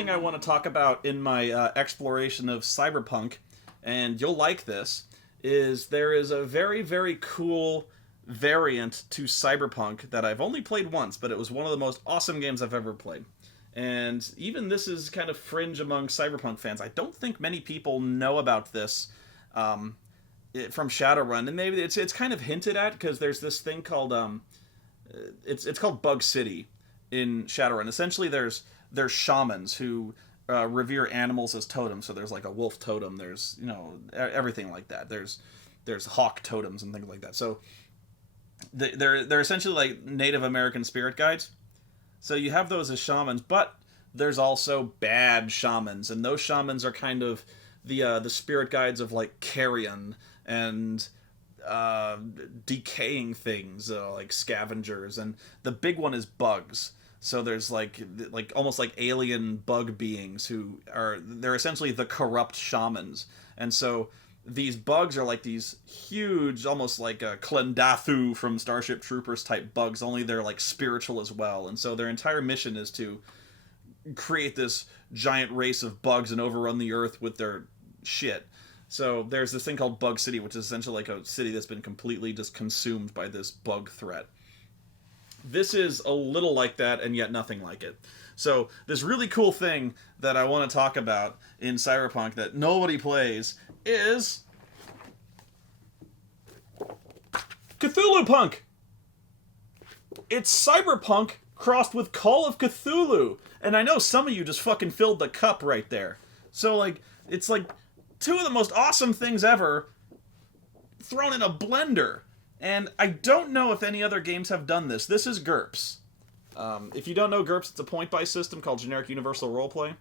thing I want to talk about in my exploration of cyberpunk, and you'll like this, is there is a very, very cool variant to cyberpunk that I've only played once, but it was one of the most awesome games I've ever played. And even this is kind of fringe among cyberpunk fans. I don't think many people know about this from Shadowrun, and maybe it's kind of hinted at because there's this thing called it's called Bug City in Shadowrun. Essentially, there's shamans who revere animals as totems. So there's like a wolf totem. There's everything like that. There's hawk totems and things like that. So they're essentially like Native American spirit guides. So you have those as shamans, but there's also bad shamans, and those shamans are kind of the spirit guides of like carrion and decaying things like scavengers, and the big one is bugs. So there's like almost like alien bug beings they're essentially the corrupt shamans, and so these bugs are like these huge, almost like a Klendathu from Starship Troopers type bugs, only they're like spiritual as well. And so their entire mission is to create this giant race of bugs and overrun the earth with their shit. So there's this thing called Bug City, which is essentially like a city that's been completely just consumed by this bug threat. This is a little like that, and yet nothing like it. So this really cool thing that I want to talk about in Cyberpunk that nobody plays is Cthulhupunk. It's Cyberpunk crossed with Call of Cthulhu. And I know some of you just fucking filled the cup right there. So like, it's like two of the most awesome things ever thrown in a blender. And I don't know if any other games have done this. This is GURPS. If you don't know GURPS, it's a point-buy system called Generic Universal Roleplay.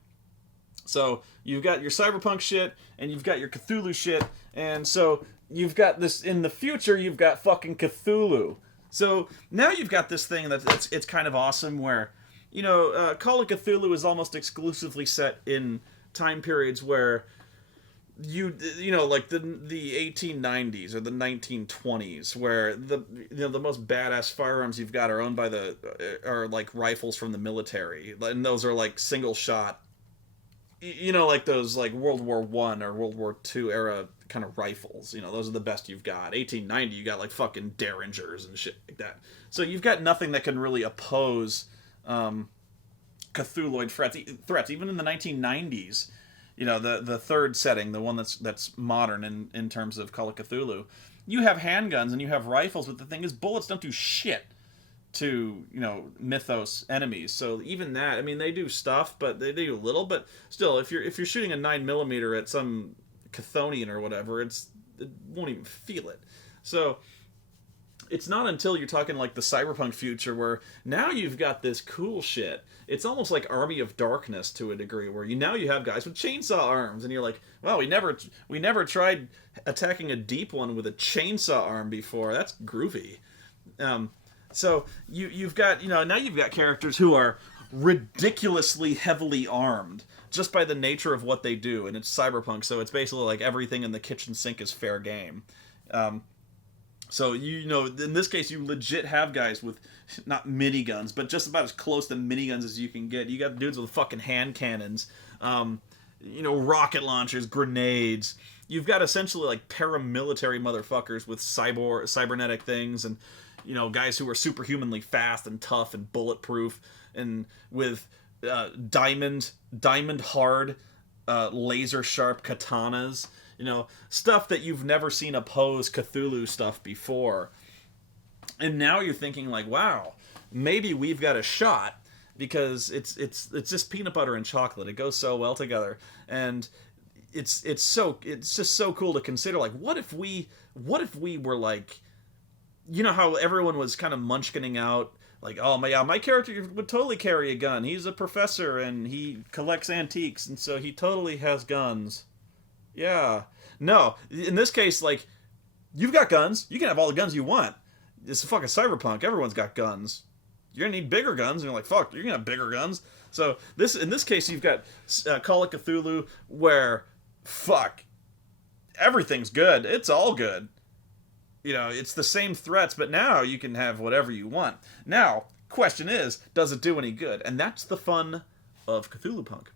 So you've got your cyberpunk shit, and you've got your Cthulhu shit, and so you've got this, in the future, you've got fucking Cthulhu. So now you've got this thing it's kind of awesome where, Call of Cthulhu is almost exclusively set in time periods where like the 1890s or the 1920s, where the most badass firearms you've got are owned by are like rifles from the military, and those are like single shot, like those like World War I or World War II era kind of rifles. Those are the best you've got. 1890, you got like fucking Derringers and shit like that. So you've got nothing that can really oppose Cthulhuid threats. Even in the 1990s, the third setting, the one that's modern in terms of Call of Cthulhu, you have handguns and you have rifles, but the thing is, bullets don't do shit to mythos enemies. So even that, I mean, they do stuff, but they do little. But still, if you're shooting a 9mm at some Chthonian or whatever, it won't even feel it. So it's not until you're talking like the cyberpunk future where now you've got this cool shit. It's almost like Army of Darkness to a degree, where now you have guys with chainsaw arms, and you're like, well, we never tried attacking a deep one with a chainsaw arm before. That's groovy. So you've got now you've got characters who are ridiculously heavily armed just by the nature of what they do, and it's cyberpunk, so it's basically like everything in the kitchen sink is fair game. So in this case, you legit have guys with not miniguns, but just about as close to miniguns as you can get. You got dudes with fucking hand cannons, rocket launchers, grenades. You've got essentially like paramilitary motherfuckers with cybernetic things, and guys who are superhumanly fast and tough and bulletproof, and with diamond hard, laser sharp katanas. Stuff that you've never seen oppose Cthulhu stuff before. And now you're thinking like, wow, maybe we've got a shot, because it's just peanut butter and chocolate. It goes so well together, and it's just so cool to consider. Like, what if we were like, how everyone was kind of munchkining out, like, oh my character would totally carry a gun. He's a professor and he collects antiques, and so he totally has guns. Yeah. No, in this case, like, you've got guns. You can have all the guns you want. It's a fucking cyberpunk. Everyone's got guns. You're gonna need bigger guns. And you're like, fuck, you're gonna have bigger guns. So in this case, you've got Call of Cthulhu, where, fuck, everything's good. It's all good. It's the same threats, but now you can have whatever you want. Now, question is, does it do any good? And that's the fun of Cthulhupunk.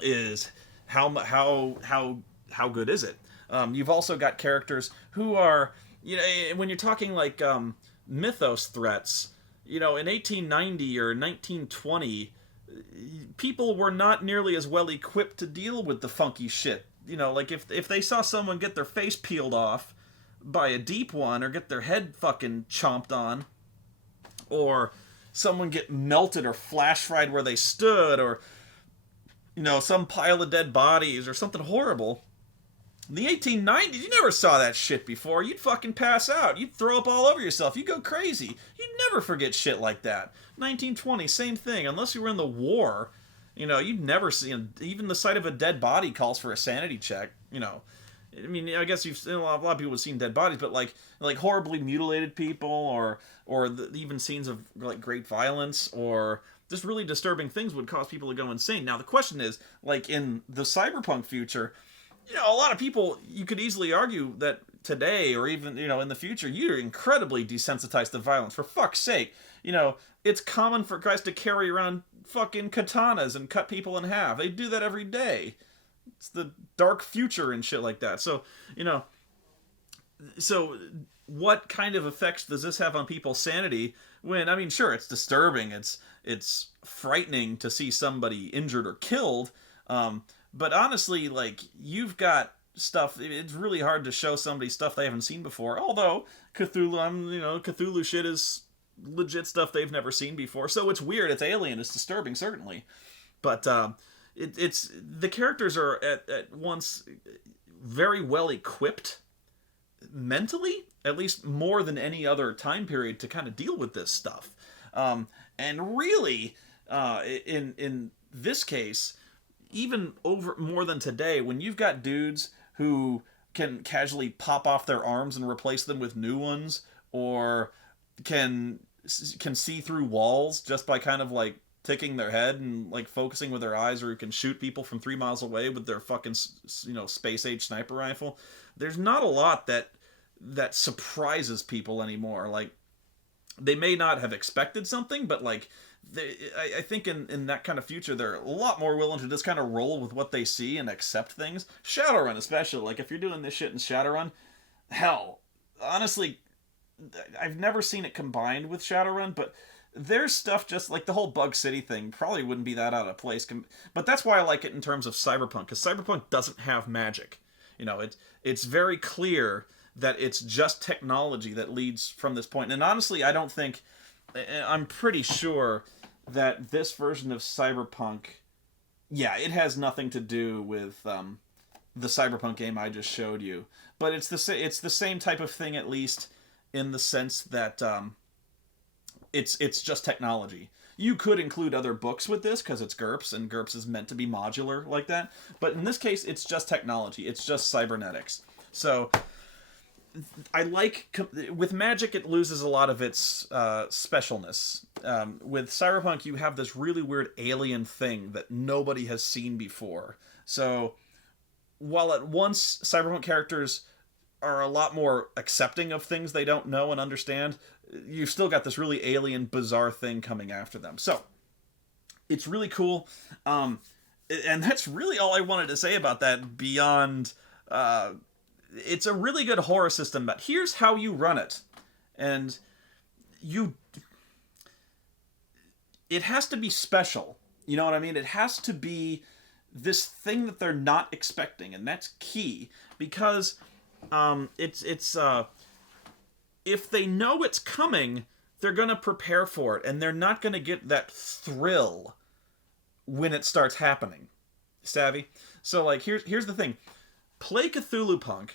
is how good is it? You've also got characters who are, when you're talking like mythos threats, in 1890 or 1920, people were not nearly as well equipped to deal with the funky shit. Like if they saw someone get their face peeled off by a deep one, or get their head fucking chomped on, or someone get melted or flash fried where they stood, or some pile of dead bodies or something horrible. In the 1890s, you never saw that shit before. You'd fucking pass out. You'd throw up all over yourself. You'd go crazy. You'd never forget shit like that. 1920, same thing. Unless you were in the war, you'd never see. Even the sight of a dead body calls for a sanity check. I mean, I guess a lot of people have seen dead bodies, but like horribly mutilated people, or even scenes of like great violence, or just really disturbing things would cause people to go insane. Now the question is, like in the cyberpunk future, a lot of people, you could easily argue that today, or even in the future, you're incredibly desensitized to violence. For fuck's sake, it's common for guys to carry around fucking katanas and cut people in half. They do that every day. It's the dark future and shit like that. So so what kind of effects does this have on people's sanity? When, I mean, sure, it's disturbing, it's frightening to see somebody injured or killed, but honestly, like, you've got stuff, it's really hard to show somebody stuff they haven't seen before, although Cthulhu shit is legit stuff they've never seen before, so it's weird, it's alien, it's disturbing, certainly, but it's the characters are at once very well equipped mentally, at least more than any other time period, to kind of deal with this stuff. And really, in this case, even over more than today, when you've got dudes who can casually pop off their arms and replace them with new ones, or can see through walls just by kind of like ticking their head and like focusing with their eyes, or who can shoot people from 3 miles away with their fucking space age sniper rifle. There's not a lot that surprises people anymore. Like, they may not have expected something, but like I think in that kind of future, they're a lot more willing to just kind of roll with what they see and accept things. Shadowrun especially, like if you're doing this shit in Shadowrun, hell, honestly, I've never seen it combined with Shadowrun, but there's stuff just like the whole Bug City thing probably wouldn't be that out of place. But that's why I like it in terms of Cyberpunk, because Cyberpunk doesn't have magic. It's very clear that it's just technology that leads from this point. And honestly, I'm pretty sure that this version of Cyberpunk, yeah, it has nothing to do with the Cyberpunk game I just showed you. But it's the same type of thing, at least in the sense that it's just technology. You could include other books with this because it's GURPS, and GURPS is meant to be modular like that. But in this case, it's just technology. It's just cybernetics. So I like, with magic, it loses a lot of its specialness. With Cyberpunk, you have this really weird alien thing that nobody has seen before. So while at once Cyberpunk characters are a lot more accepting of things they don't know and understand, you've still got this really alien, bizarre thing coming after them. So it's really cool. And that's really all I wanted to say about that beyond... it's a really good horror system, but here's how you run it. And it has to be special. You know what I mean? It has to be this thing that they're not expecting, and that's key, because if they know it's coming, they're going to prepare for it, and they're not going to get that thrill when it starts happening. Savvy? So, like, here's the thing. Play Cthulhupunk,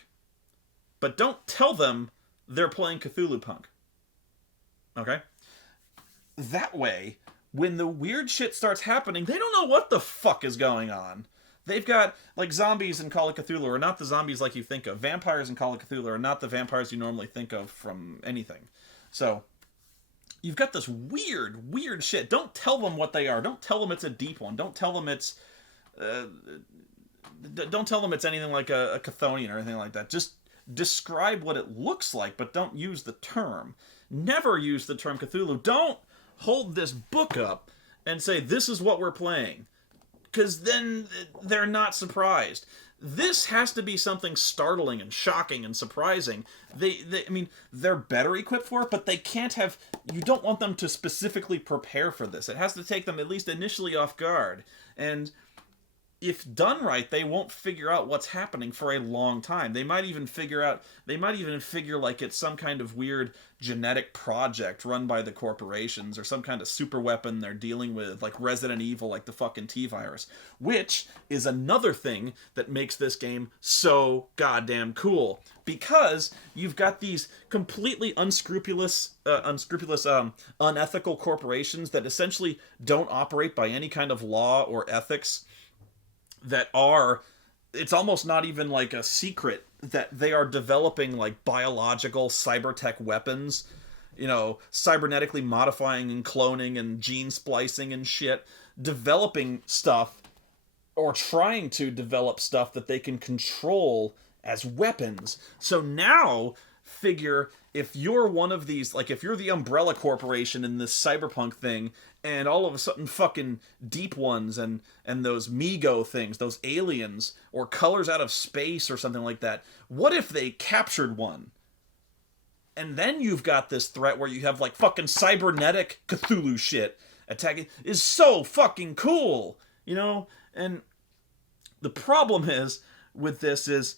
but don't tell them they're playing Cthulhupunk. Okay? That way, when the weird shit starts happening, they don't know what the fuck is going on. They've got, like, zombies in Call of Cthulhu are not the zombies like you think of. Vampires in Call of Cthulhu are not the vampires you normally think of from anything. So, you've got this weird shit. Don't tell them what they are. Don't tell them it's a deep one. Don't tell them it's... don't tell them it's anything like a Chthonian or anything like that. Just describe what it looks like, but don't use the term. Never use the term Cthulhu. Don't hold this book up and say, this is what we're playing. because then they're not surprised. This has to be something startling and shocking and surprising. I mean, they're better equipped for it, but they can't have. You don't want them to specifically prepare for this. It has to take them at least initially off guard. And if done right, they won't figure out what's happening for a long time. They might even figure like it's some kind of weird genetic project run by the corporations, or some kind of super weapon they're dealing with, like Resident Evil, like the fucking T-virus, which is another thing that makes this game so goddamn cool. Because you've got these completely unscrupulous, unethical corporations that essentially don't operate by any kind of law or ethics, that are, it's almost not even like a secret that they are developing like biological cybertech weapons, cybernetically modifying and cloning and gene splicing and shit, developing stuff, or trying to develop stuff that they can control as weapons. So now figure, if you're one of these, like if you're the Umbrella Corporation in this cyberpunk thing, and all of a sudden fucking Deep Ones and those Mego things, those aliens, or Colors Out of Space or something like that, what if they captured one? And then you've got this threat where you have like fucking cybernetic Cthulhu shit attacking. Is so fucking cool, And the problem is with this is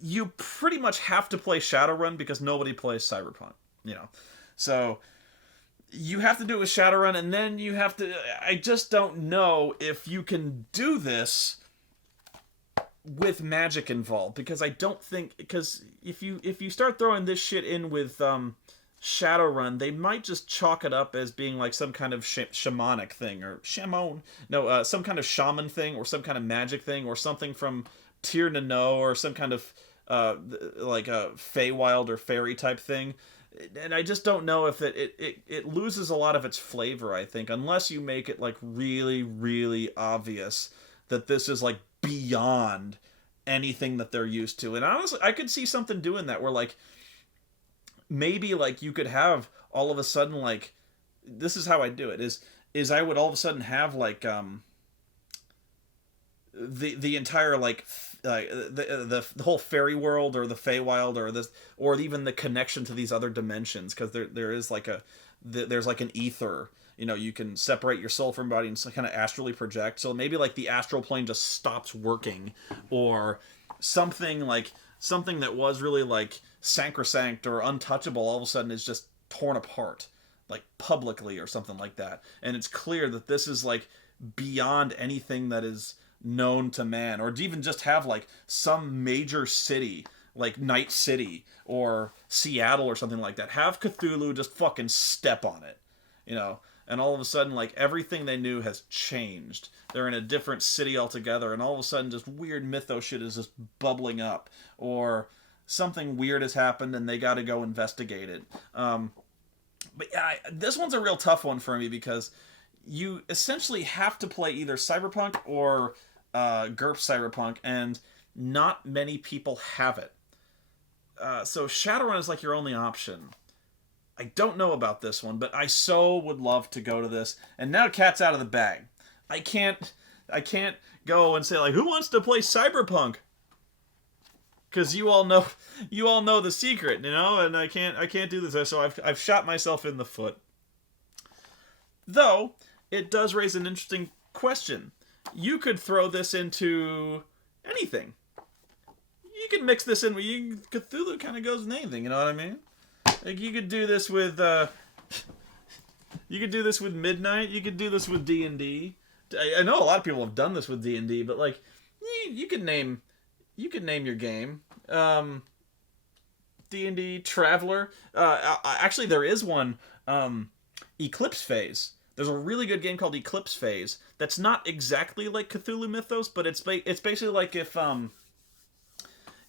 you pretty much have to play Shadowrun because nobody plays Cyberpunk, So you have to do it with Shadowrun, and then you have to. I just don't know if you can do this with magic involved, because I don't think, because if you start throwing this shit in with Shadowrun, they might just chalk it up as being like some kind of shamanic thing, or some kind of shaman thing, or some kind of magic thing, or something from Tir na No, or some kind of like a Feywild or fairy type thing. And I just don't know if it loses a lot of its flavor, I think, unless you make it like really, really obvious that this is like beyond anything that they're used to. And honestly, I could see something doing that, where like maybe like you could have all of a sudden, like, this is how I do it, is I would all of a sudden have like the entire like the whole fairy world, or the Feywild, or even the connection to these other dimensions, because there is like there's like an ether, you can separate your soul from body and kind of astrally project. So maybe like the astral plane just stops working, or something that was really like sacrosanct or untouchable all of a sudden is just torn apart, like publicly or something like that. And it's clear that this is like beyond anything that is known to man, or even just have like some major city like Night City or Seattle or something like that, have Cthulhu just fucking step on it, and all of a sudden like everything they knew has changed. They're in a different city altogether, and all of a sudden just weird mythos shit is just bubbling up, or something weird has happened and they got to go investigate it. But yeah, this one's a real tough one for me, because you essentially have to play either Cyberpunk or GURP Cyberpunk, and not many people have it. So Shadowrun is like your only option. I don't know about this one, but I so would love to go to this. And now cat's out of the bag. I can't go and say like, who wants to play Cyberpunk? Because you all know the secret, and I can't do this. So I've shot myself in the foot. Though it does raise an interesting question. You could throw this into anything. You could mix this in. Cthulhu kind of goes in anything. You know what I mean? Like you could do this with. You could do this with Midnight. You could do this with D&D. I know a lot of people have done this with D&D, but like, you could name your game. D&D Traveler. Actually, there is one. Eclipse Phase. There's a really good game called Eclipse Phase that's not exactly like Cthulhu Mythos, but it's basically like if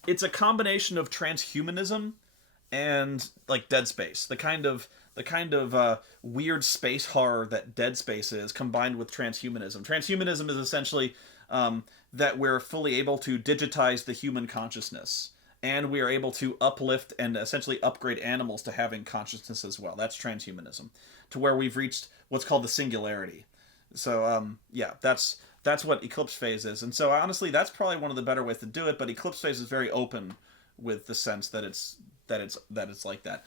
it's a combination of transhumanism and like Dead Space, the kind of weird space horror that Dead Space is, combined with transhumanism. Transhumanism is essentially that we're fully able to digitize the human consciousness, and we are able to uplift and essentially upgrade animals to having consciousness as well. That's transhumanism, to where we've reached what's called the singularity. So yeah, that's That's what eclipse phase is. And so honestly, that's probably one of the better ways to do it. But eclipse phase is very open with the sense that it's like that.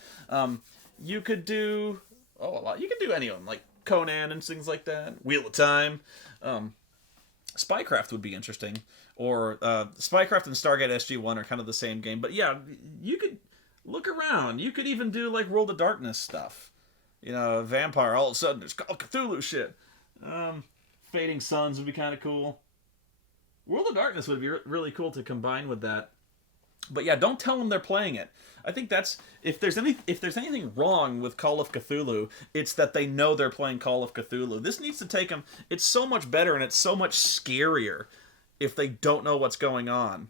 You could do a lot. You could do any of them, like Conan and things like that. Wheel of Time. Spycraft would be interesting, or Spycraft and Stargate SG-1 are kind of the same game. But yeah, you could look around. You could even do like World of Darkness stuff. Vampire. All of a sudden, there's Call of Cthulhu shit. Fading Suns would be kind of cool. World of Darkness would be really cool to combine with that. But yeah, don't tell them they're playing it. I think that's if there's anything wrong with Call of Cthulhu, it's that they know they're playing Call of Cthulhu. This needs to take them. It's so much better and it's so much scarier if they don't know what's going on.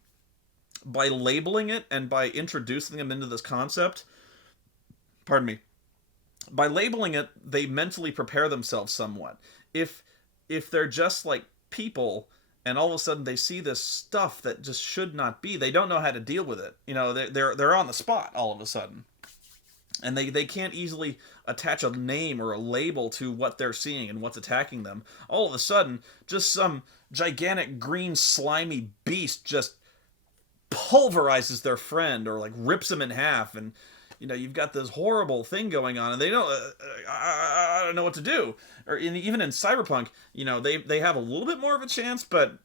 By labeling it and by introducing them into this concept, pardon me, by labeling it, they mentally prepare themselves somewhat. If they're just like people, and all of a sudden they see this stuff that just should not be, they don't know how to deal with it. They're on the spot all of a sudden, and they can't easily attach a name or a label to what they're seeing and what's attacking them. All of a sudden, just some gigantic green slimy beast just pulverizes their friend or like rips him in half, and you've got this horrible thing going on, and they don't. I don't know what to do. Or even in Cyberpunk, they have a little bit more of a chance, but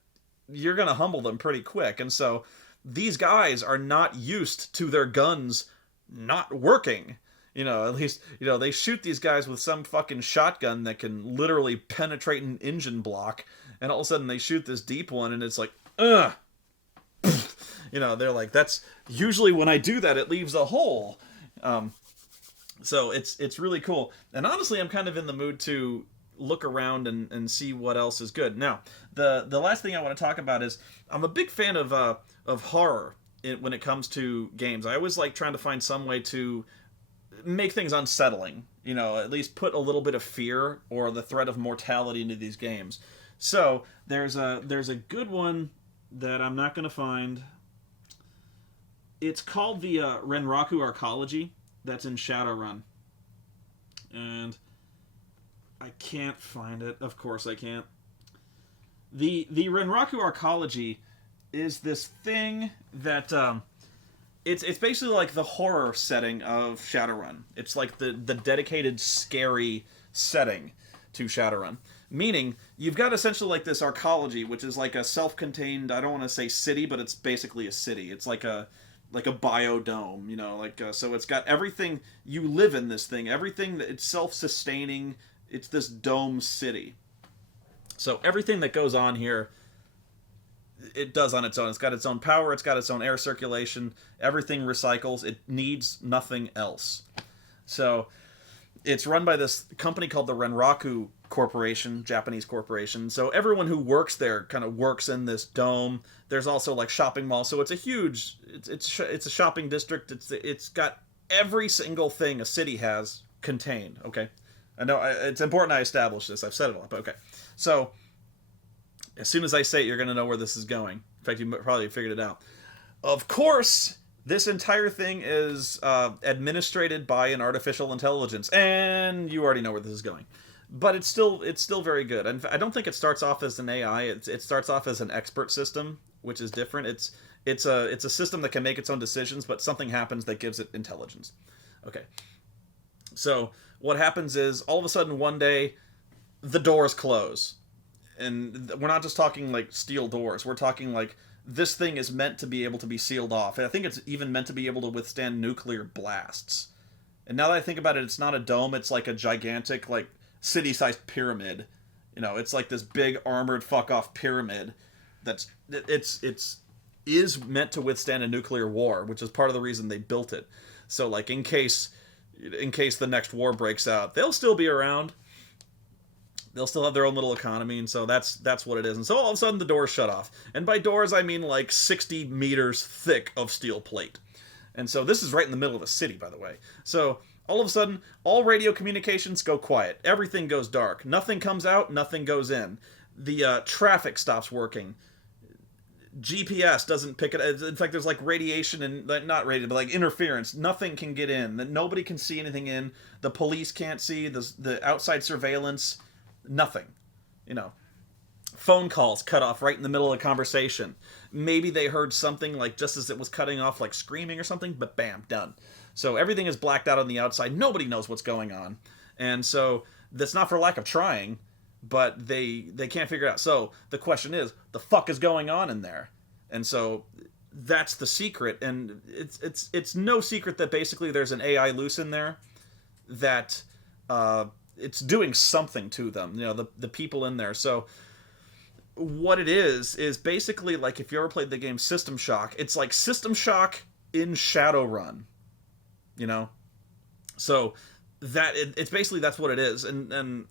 you're gonna humble them pretty quick. And so these guys are not used to their guns not working. At least they shoot these guys with some fucking shotgun that can literally penetrate an engine block, and all of a sudden they shoot this deep one, and it's like, ugh. They're like, that's usually when I do that, it leaves a hole. So it's really cool. And honestly, I'm kind of in the mood to look around and see what else is good. Now, the last thing I want to talk about is I'm a big fan of horror when it comes to games. I always like trying to find some way to make things unsettling. At least put a little bit of fear or the threat of mortality into these games. So there's a good one that I'm not going to find. It's called the Renraku Archology. That's in Shadowrun. And I can't find it. Of course I can't. The Renraku Archology is this thing that it's basically like the horror setting of Shadowrun. It's like the dedicated scary setting to Shadowrun. Meaning, you've got essentially like this archology, which is like a self-contained, I don't want to say city, but it's basically a city. It's like a biodome, so it's got everything. You live in this thing, everything that it's self-sustaining. It's this dome city. So everything that goes on here, it does on its own. It's got its own power, it's got its own air circulation, everything recycles, it needs nothing else. So it's run by this company called the Renraku Corporation, Japanese corporation. So everyone who works there kind of works in this dome. There's also like shopping malls, so it's a huge. It's a shopping district. It's got every single thing a city has contained. Okay, I know it's important I establish this. I've said it all, but okay. So as soon as I say it, you're gonna know where this is going. In fact, you probably figured it out. Of course, this entire thing is administrated by an artificial intelligence, and you already know where this is going. But it's still very good. And I don't think it starts off as an AI. It starts off as an expert system, which is different. It's a system that can make its own decisions, but something happens that gives it intelligence. Okay. So what happens is all of a sudden one day the doors close. And we're not just talking like steel doors. We're talking like this thing is meant to be able to be sealed off. I think it's even meant to be able to withstand nuclear blasts. And now that I think about it, it's not a dome. It's like a gigantic like city-sized pyramid. It's like this big armored fuck-off pyramid that's is meant to withstand a nuclear war, which is part of the reason they built it. So like in case the next war breaks out, they'll still be around. They'll still have their own little economy, and so that's what it is. And so all of a sudden the doors shut off. And by doors I mean like 60 meters thick of steel plate. And so this is right in the middle of a city, by the way. So all of a sudden, all radio communications go quiet. Everything goes dark. Nothing comes out, nothing goes in. The traffic stops working. GPS doesn't pick it. In fact, there's like radiation and not radiation, but like interference. Nothing can get in. Nobody can see anything in. The police can't see. The outside surveillance, nothing. phone calls cut off right in the middle of the conversation. Maybe they heard something like just as it was cutting off, like screaming or something, but bam, done. So everything is blacked out on the outside. Nobody knows what's going on. And so that's not for lack of trying, but they can't figure it out. So the question is, the fuck is going on in there? And so that's the secret. And it's no secret that basically there's an AI loose in there that it's doing something to them. You know, the people in there. So what it is basically like if you ever played the game System Shock, it's like System Shock in Shadowrun. You know, so that it's basically that's what it is, and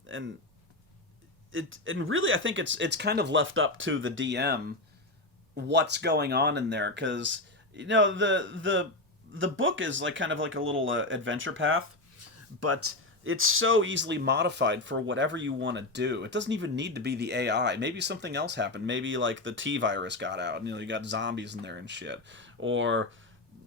really I think it's kind of left up to the DM what's going on in there, because you know the book is like kind of like a little adventure path, but it's so easily modified for whatever you want to do. It doesn't even need to be the AI. Maybe something else happened. Maybe like the T virus got out, and, you know, you got zombies in there and shit, or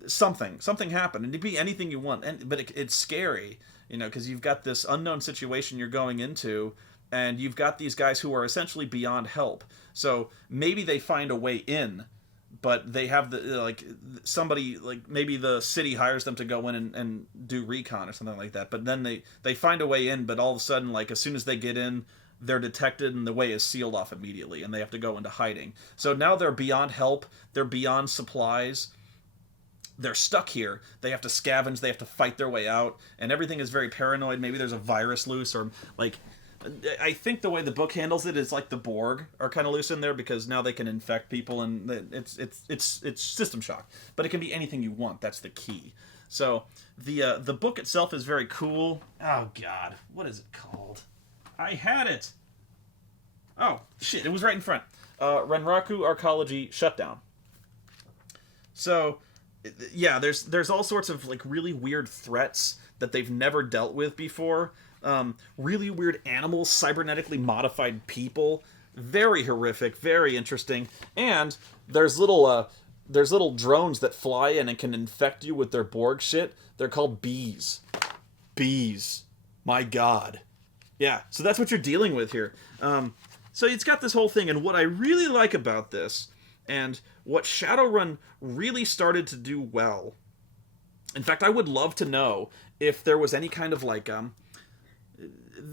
something happened, and it'd be anything you want, but it's scary, you know, because you've got this unknown situation you're going into, and you've got these guys who are essentially beyond help. So maybe they find a way in, but they have the like somebody, like maybe the city hires them to go in and do recon or something like that, but then they find a way in, but all of a sudden, like as soon as they get in, they're detected and the way is sealed off immediately, and they have to go into hiding. So now they're beyond help, they're beyond supplies, they're stuck here. They have to scavenge, they have to fight their way out, and everything is very paranoid. Maybe there's a virus loose, or like, I think the way the book handles it is like the Borg are kind of loose in there, because now they can infect people, and it's System Shock. But it can be anything you want. That's the key. So the book itself is very cool. Oh God, what is it called? I had it. Oh shit, it was right in front. Renraku Archology Shutdown. So yeah, there's all sorts of like really weird threats that they've never dealt with before. Really weird animals, cybernetically modified people, very horrific, very interesting. And there's little drones that fly in and can infect you with their Borg shit. They're called bees. Bees, my God. Yeah, so that's what you're dealing with here. So it's got this whole thing, and what I really like about this, and what Shadowrun really started to do well. In fact, I would love to know if there was any kind of like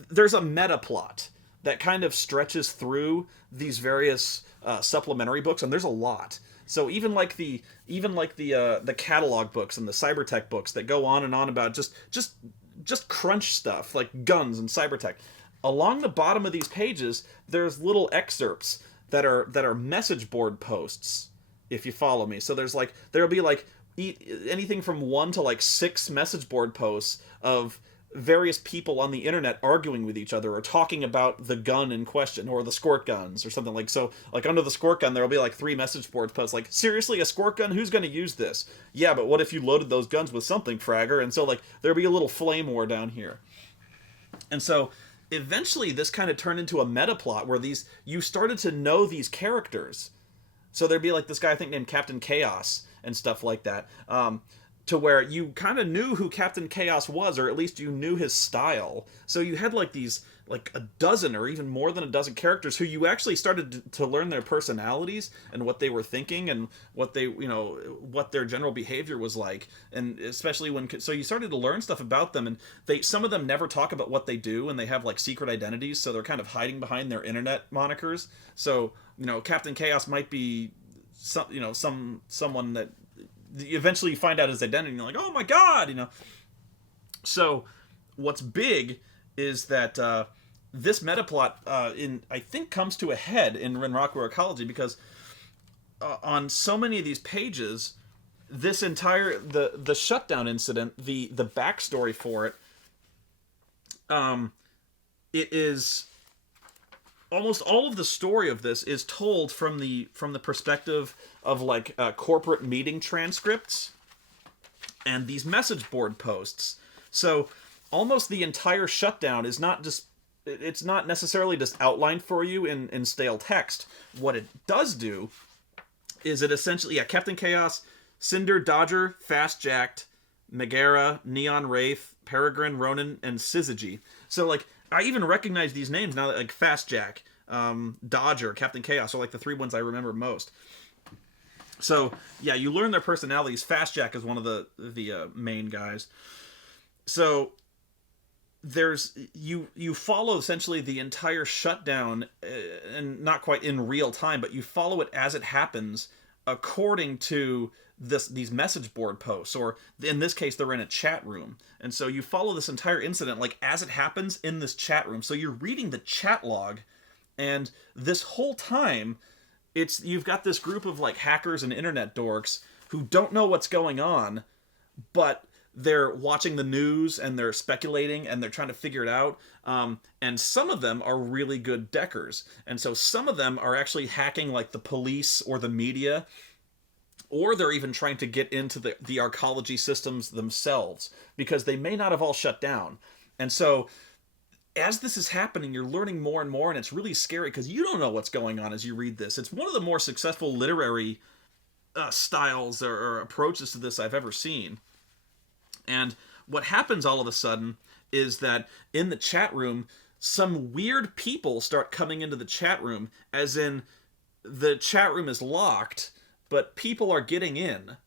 there's a meta plot that kind of stretches through these various supplementary books, and there's a lot. So even like the catalog books and the cybertech books that go on and on about just crunch stuff like guns and cybertech. Along the bottom of these pages, there's little excerpts that are message board posts, if you follow me. So there'll be like anything from 1 to like 6 message board posts of various people on the internet arguing with each other or talking about the gun in question or the squirt guns or something like. So like under the squirt gun there'll be like 3 message board posts like, seriously, a squirt gun? Who's going to use this? Yeah, but what if you loaded those guns with something, Fragger? And so like there'll be a little flame war down here. And so eventually this kind of turned into a meta plot where you started to know these characters. So there'd be like this guy I think named Captain Chaos and stuff like that, to where you kind of knew who Captain Chaos was, or at least you knew his style. So you had like these like a dozen or even more than a dozen characters who you actually started to learn their personalities and what they were thinking and what what their general behavior was like. And especially so you started to learn stuff about them, and some of them never talk about what they do, and they have like secret identities, so they're kind of hiding behind their internet monikers. So Captain Chaos might be someone that eventually you find out his identity and you're like, oh my God, So what's big is that this metaplot I think comes to a head in Renraku Archology, because on so many of these pages, this entire the shutdown incident, the backstory for it, it is almost all of the story of this is told from the perspective of like corporate meeting transcripts and these message board posts. So almost the entire shutdown is it's not necessarily just outlined for you in stale text. What it does do is it essentially, Captain Chaos, Cinder, Dodger, Fast Jacked, Megara, Neon Wraith, Peregrine, Ronan, and Syzygy. So like I even recognize these names now, like Fast Jack. Dodger, Captain Chaos are like the 3 ones I remember most. So yeah, you learn their personalities. Fast Jack is one of the main guys. So there's you follow essentially the entire shutdown, and not quite in real time, but you follow it as it happens according to these message board posts, or in this case they're in a chat room, and so you follow this entire incident like as it happens in this chat room. So you're reading the chat log, and this whole time you've got this group of like hackers and internet dorks who don't know what's going on, but they're watching the news and they're speculating and they're trying to figure it out. And some of them are really good deckers. And so some of them are actually hacking like the police or the media, or they're even trying to get into the arcology systems themselves, because they may not have all shut down. And so as this is happening, you're learning more and more, and it's really scary because you don't know what's going on as you read this. It's one of the more successful literary styles or approaches to this I've ever seen. And what happens all of a sudden is that in the chat room, some weird people start coming into the chat room, as in the chat room is locked, but people are getting in.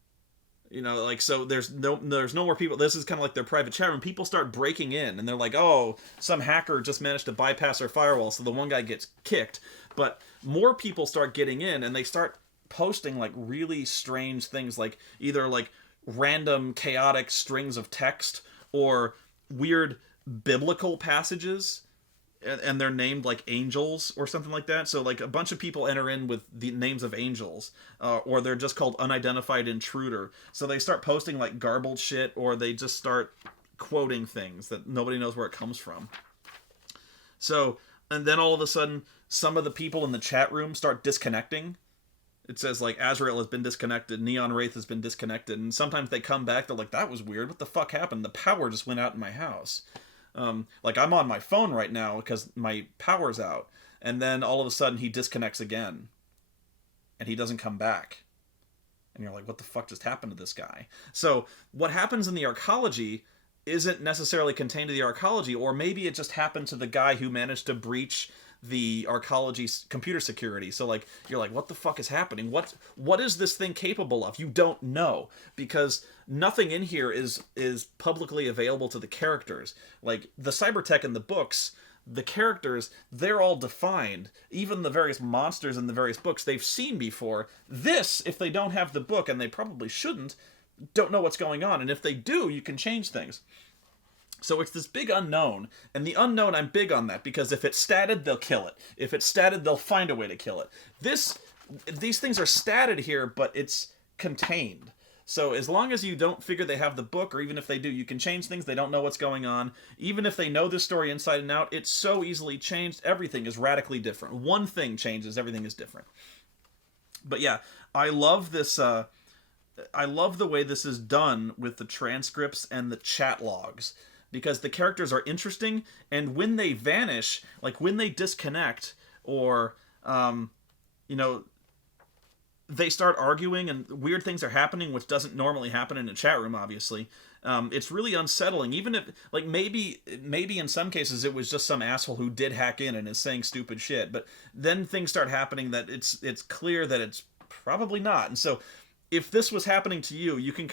You know, like, so there's no more people. This is kind of like their private chat room. People start breaking in, and they're like, oh, some hacker just managed to bypass our firewall, so the one guy gets kicked. But more people start getting in, and they start posting like really strange things, like either like random chaotic strings of text or weird biblical passages, and they're named like angels or something like that. So like a bunch of people enter in with the names of angels, or they're just called unidentified intruder. So they start posting like garbled shit, or they just start quoting things that nobody knows where it comes from. So, and then all of a sudden some of the people in the chat room start disconnecting. It says like Azrael has been disconnected, Neon Wraith has been disconnected, and sometimes they come back, they're like, that was weird, what the fuck happened? The power just went out in my house. Like, I'm on my phone right now because my power's out, and then all of a sudden he disconnects again, and he doesn't come back. And you're like, what the fuck just happened to this guy? So what happens in the arcology isn't necessarily contained to the arcology, or maybe it just happened to the guy who managed to breach the arcology's computer security. So like, you're like, what the fuck is happening? What is this thing capable of? You don't know, because nothing in here is publicly available to the characters. Like the cybertech in the books, the characters, they're all defined. Even the various monsters in the various books they've seen before. This, if they don't have the book, and they probably shouldn't, don't know what's going on. And if they do, you can change things. So it's this big unknown, and the unknown, I'm big on that, because if it's statted, they'll kill it. If it's statted, they'll find a way to kill it. These things are statted here, but it's contained. So as long as you don't figure they have the book, or even if they do, you can change things. They don't know what's going on. Even if they know this story inside and out, it's so easily changed. Everything is radically different. One thing changes, everything is different. But yeah, I love this. I love the way this is done with the transcripts and the chat logs, because the characters are interesting, and when they vanish, like when they disconnect, or they start arguing and weird things are happening, which doesn't normally happen in a chat room, obviously. It's really unsettling, even if, like, maybe in some cases it was just some asshole who did hack in and is saying stupid shit, but then things start happening that it's clear that it's probably not. And so if this was happening to you, you can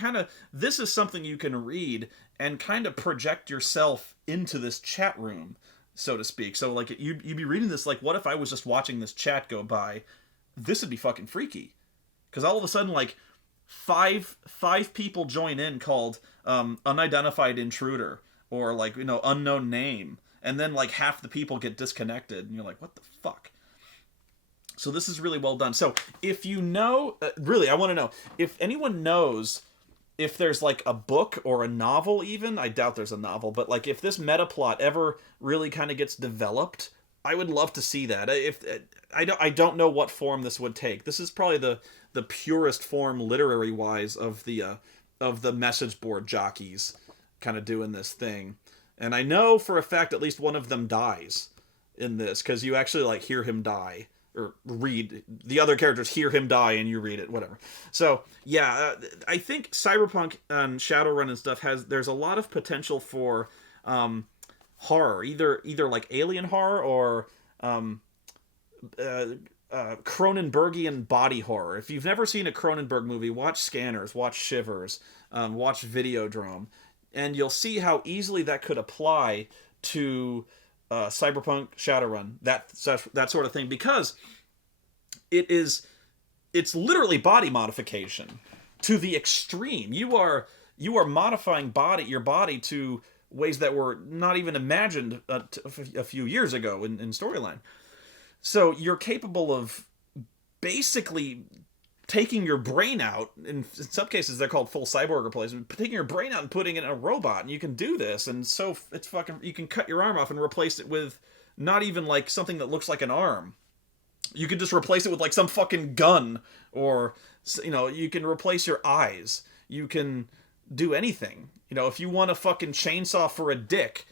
this is something you can read and kind of project yourself into this chat room, so to speak. So like you'd be reading this, like, what if I was just watching this chat go by? This would be fucking freaky, because all of a sudden, like, five people join in called unidentified intruder, or like, unknown name, and then like half the people get disconnected, and you're like, what the fuck? So this is really well done. So if you know, really, I want to know if anyone knows if there's like a book or a novel even. I doubt there's a novel, but like if this meta plot ever really kind of gets developed, I would love to see that. If I don't know what form this would take. This is probably the purest form literary wise of the message board jockeys kind of doing this thing. And I know for a fact at least one of them dies in this, because you actually like hear him die, or read the other characters hear him die and you read it, whatever. So yeah, I think Cyberpunk and Shadowrun and stuff there's a lot of potential for horror, either like alien horror or Cronenbergian body horror. If you've never seen a Cronenberg movie, watch Scanners, watch Shivers, watch Videodrome, and you'll see how easily that could apply to Cyberpunk, Shadowrun, that sort of thing, because it's literally body modification to the extreme. You are modifying your body to ways that were not even imagined a few years ago in storyline. So you're capable of basically taking your brain out. In some cases, they're called full cyborg replacement. Taking your brain out and putting it in a robot, and you can do this. And so it's fucking. You can cut your arm off and replace it with not even like something that looks like an arm. You can just replace it with like some fucking gun, or you can replace your eyes. You can do anything. If you want a fucking chainsaw for a dick,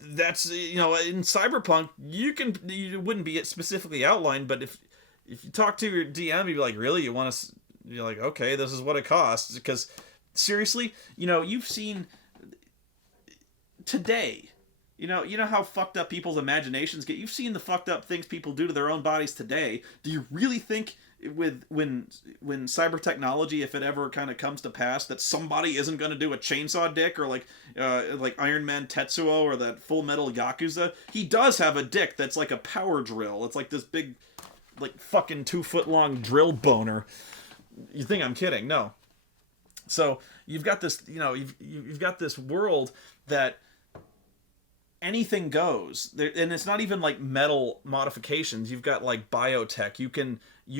that's in Cyberpunk you wouldn't be specifically outlined, but if you talk to your DM, you'd be like, really, you want to? You're like, okay, this is what it costs. Because seriously, you've seen today. You know how fucked up people's imaginations get. You've seen the fucked up things people do to their own bodies today. Do you really think when cyber technology, if it ever kind of comes to pass, that somebody isn't going to do a chainsaw dick, or like Iron Man Tetsuo or that Full Metal Yakuza? He does have a dick that's like a power drill. It's like this big, like fucking 2-foot long drill boner. You think I'm kidding? No. So you've got this, you've got this world that anything goes there, and it's not even like metal modifications. You've got like biotech. You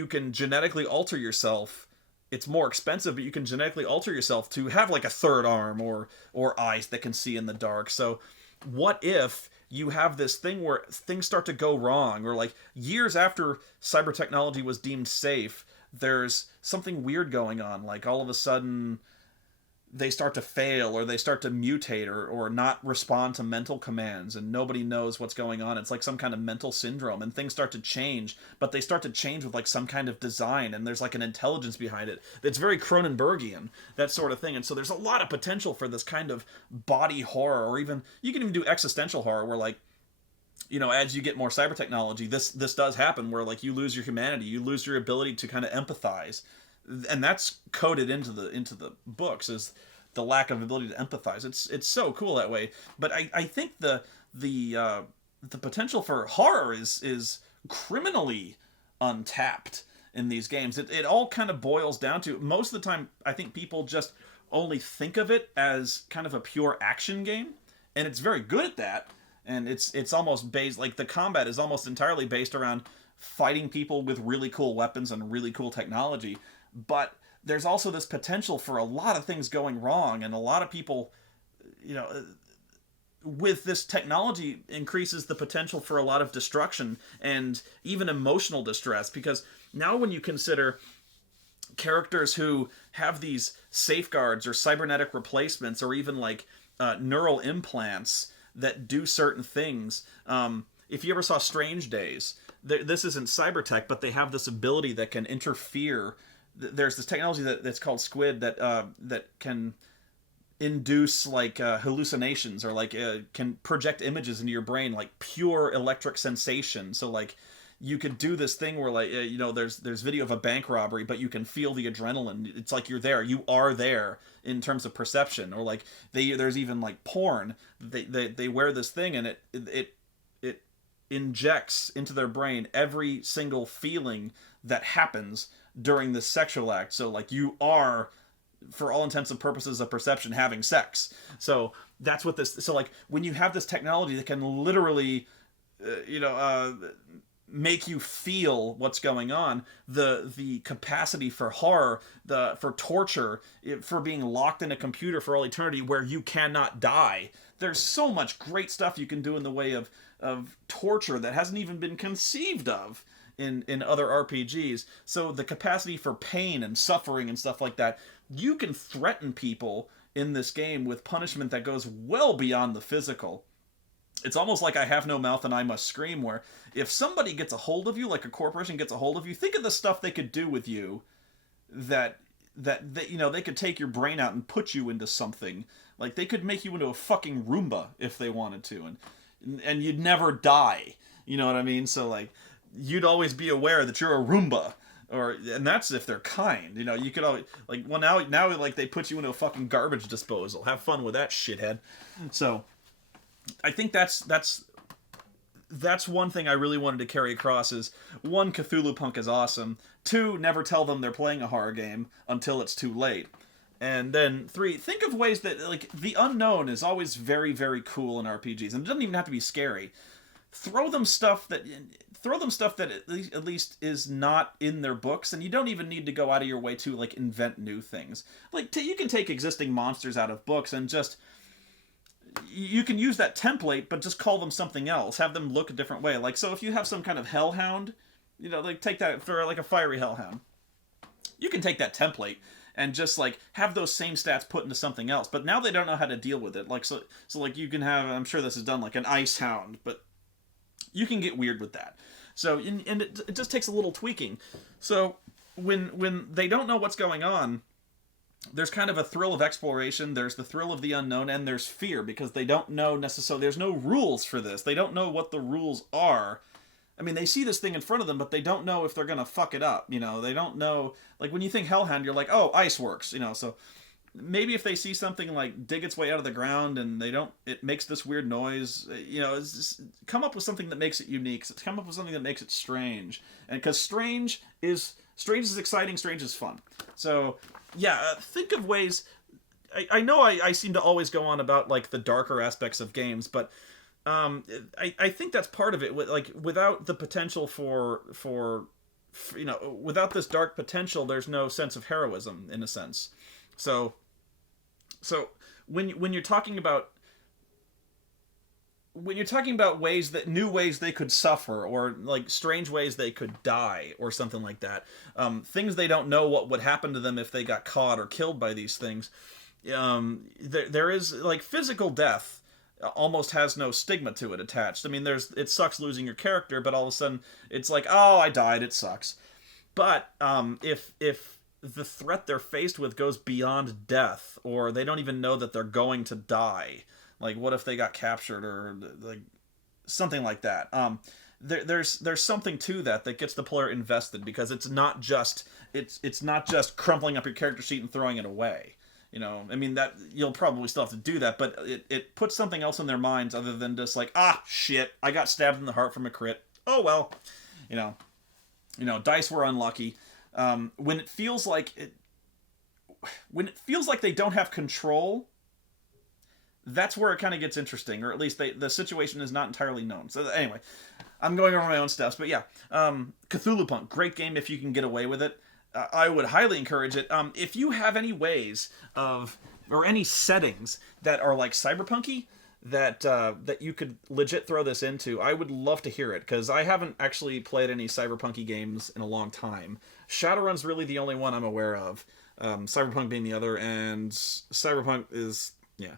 can genetically alter yourself. It's more expensive, but you can genetically alter yourself to have like a third arm or eyes that can see in the dark. So what if you have this thing where things start to go wrong, or like years after cyber technology was deemed safe, there's something weird going on, like all of a sudden they start to fail, or they start to mutate, or not respond to mental commands, and nobody knows what's going on. It's like some kind of mental syndrome, and things start to change, but they start to change with like some kind of design, and there's like an intelligence behind it. It's very Cronenbergian, that sort of thing. And so there's a lot of potential for this kind of body horror, or even, you can even do existential horror, where like, as you get more cyber technology, this does happen, where like you lose your humanity, you lose your ability to kind of empathize. And that's coded into the books, is the lack of ability to empathize. It's so cool that way. But I think the potential for horror is criminally untapped in these games. It all kind of boils down to, most of the time, I think people just only think of it as kind of a pure action game, and it's very good at that. And it's almost based, like the combat is almost entirely based around fighting people with really cool weapons and really cool technology. But there's also this potential for a lot of things going wrong, and a lot of people, with this technology, increases the potential for a lot of destruction and even emotional distress. Because now when you consider characters who have these safeguards or cybernetic replacements, or even like neural implants that do certain things, if you ever saw Strange Days, this isn't cybertech, but they have this ability that can interfere. There's this technology that's called Squid that can induce like hallucinations, or like can project images into your brain, like pure electric sensation. So like you could do this thing where like there's video of a bank robbery, but you can feel the adrenaline. It's like you're there. You are there in terms of perception. Or like there's even like porn. They wear this thing, and it injects into their brain every single feeling that happens during this sexual act. So like you are, for all intents and purposes of perception, having sex. So that's what this. So like when you have this technology that can literally, make you feel what's going on, the capacity for horror, for torture, for being locked in a computer for all eternity where you cannot die. There's so much great stuff you can do in the way of torture that hasn't even been conceived of in other RPGs. So the capacity for pain and suffering and stuff like that, you can threaten people in this game with punishment that goes well beyond the physical. It's almost like I have no mouth and I must scream, where if somebody gets a hold of you, like a corporation gets a hold of you, think of the stuff they could do with you that they could take your brain out and put you into something. Like they could make you into a fucking Roomba if they wanted to, and you'd never die. You know what I mean? So like you'd always be aware that you're a Roomba. And that's if they're kind. You could always, like, well, now like they put you into a fucking garbage disposal. Have fun with that, shithead. So I think that's one thing I really wanted to carry across is, one, Cthulhupunk is awesome. Two, never tell them they're playing a horror game until it's too late. And then three, think of ways that, like, the unknown is always very, very cool in RPGs, and it doesn't even have to be scary. Throw them stuff that at least is not in their books, and you don't even need to go out of your way to, like, invent new things. Like, you can take existing monsters out of books and just, you can use that template, but just call them something else. Have them look a different way. Like, so if you have some kind of hellhound, like, take that for, like, a fiery hellhound. You can take that template and just, like, have those same stats put into something else. But now they don't know how to deal with it. Like, so like, you can have, I'm sure this is done, like, an ice hound, but you can get weird with that. So, and it just takes a little tweaking. So, when they don't know what's going on, there's kind of a thrill of exploration, there's the thrill of the unknown, and there's fear, because they don't know necessarily, there's no rules for this. They don't know what the rules are. I mean, they see this thing in front of them, but they don't know if they're going to fuck it up, They don't know, like, when you think Hellhound, you're like, oh, ice works, so maybe if they see something, like, dig its way out of the ground, and it makes this weird noise, it's just, come up with something that makes it unique, come up with something that makes it strange, and because strange is exciting, strange is fun. So, yeah, think of ways. I know I seem to always go on about, like, the darker aspects of games, but I think that's part of it. Like, without the potential for without this dark potential, there's no sense of heroism, in a sense. So when you're talking about new ways they could suffer, or, like, strange ways they could die, or something like that, things they don't know what would happen to them if they got caught or killed by these things, there is, like, physical death almost has no stigma to it attached. I mean, it sucks losing your character, but all of a sudden it's like, oh, I died, it sucks. But if the threat they're faced with goes beyond death, or they don't even know that they're going to die, like, what if they got captured, or, like, something like that, there's something to that gets the player invested, because it's not just crumpling up your character sheet and throwing it away. I mean, that you'll probably still have to do that, but it puts something else in their minds other than just like, shit, I got stabbed in the heart from a crit. Oh well, dice were unlucky. When it feels like they don't have control, that's where it kind of gets interesting, or at least the situation is not entirely known. So anyway, I'm going over my own stuff, but yeah, Cthulhupunk, great game if you can get away with it. I would highly encourage it. If you have any ways or any settings that are, like, cyberpunky, that you could legit throw this into, I would love to hear it, because I haven't actually played any cyberpunky games in a long time. Shadowrun's really the only one I'm aware of, Cyberpunk being the other, and Cyberpunk is, yeah.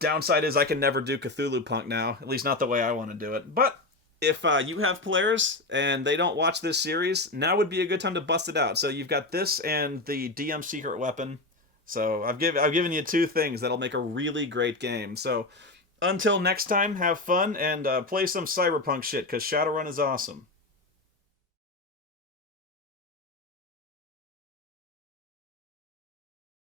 Downside is I can never do Cthulhupunk now, at least not the way I want to do it, but if you have players and they don't watch this series, now would be a good time to bust it out. So you've got this and the DM Secret Weapon. So I've given you two things that'll make a really great game. So until next time, have fun and play some cyberpunk shit, because Shadowrun is awesome.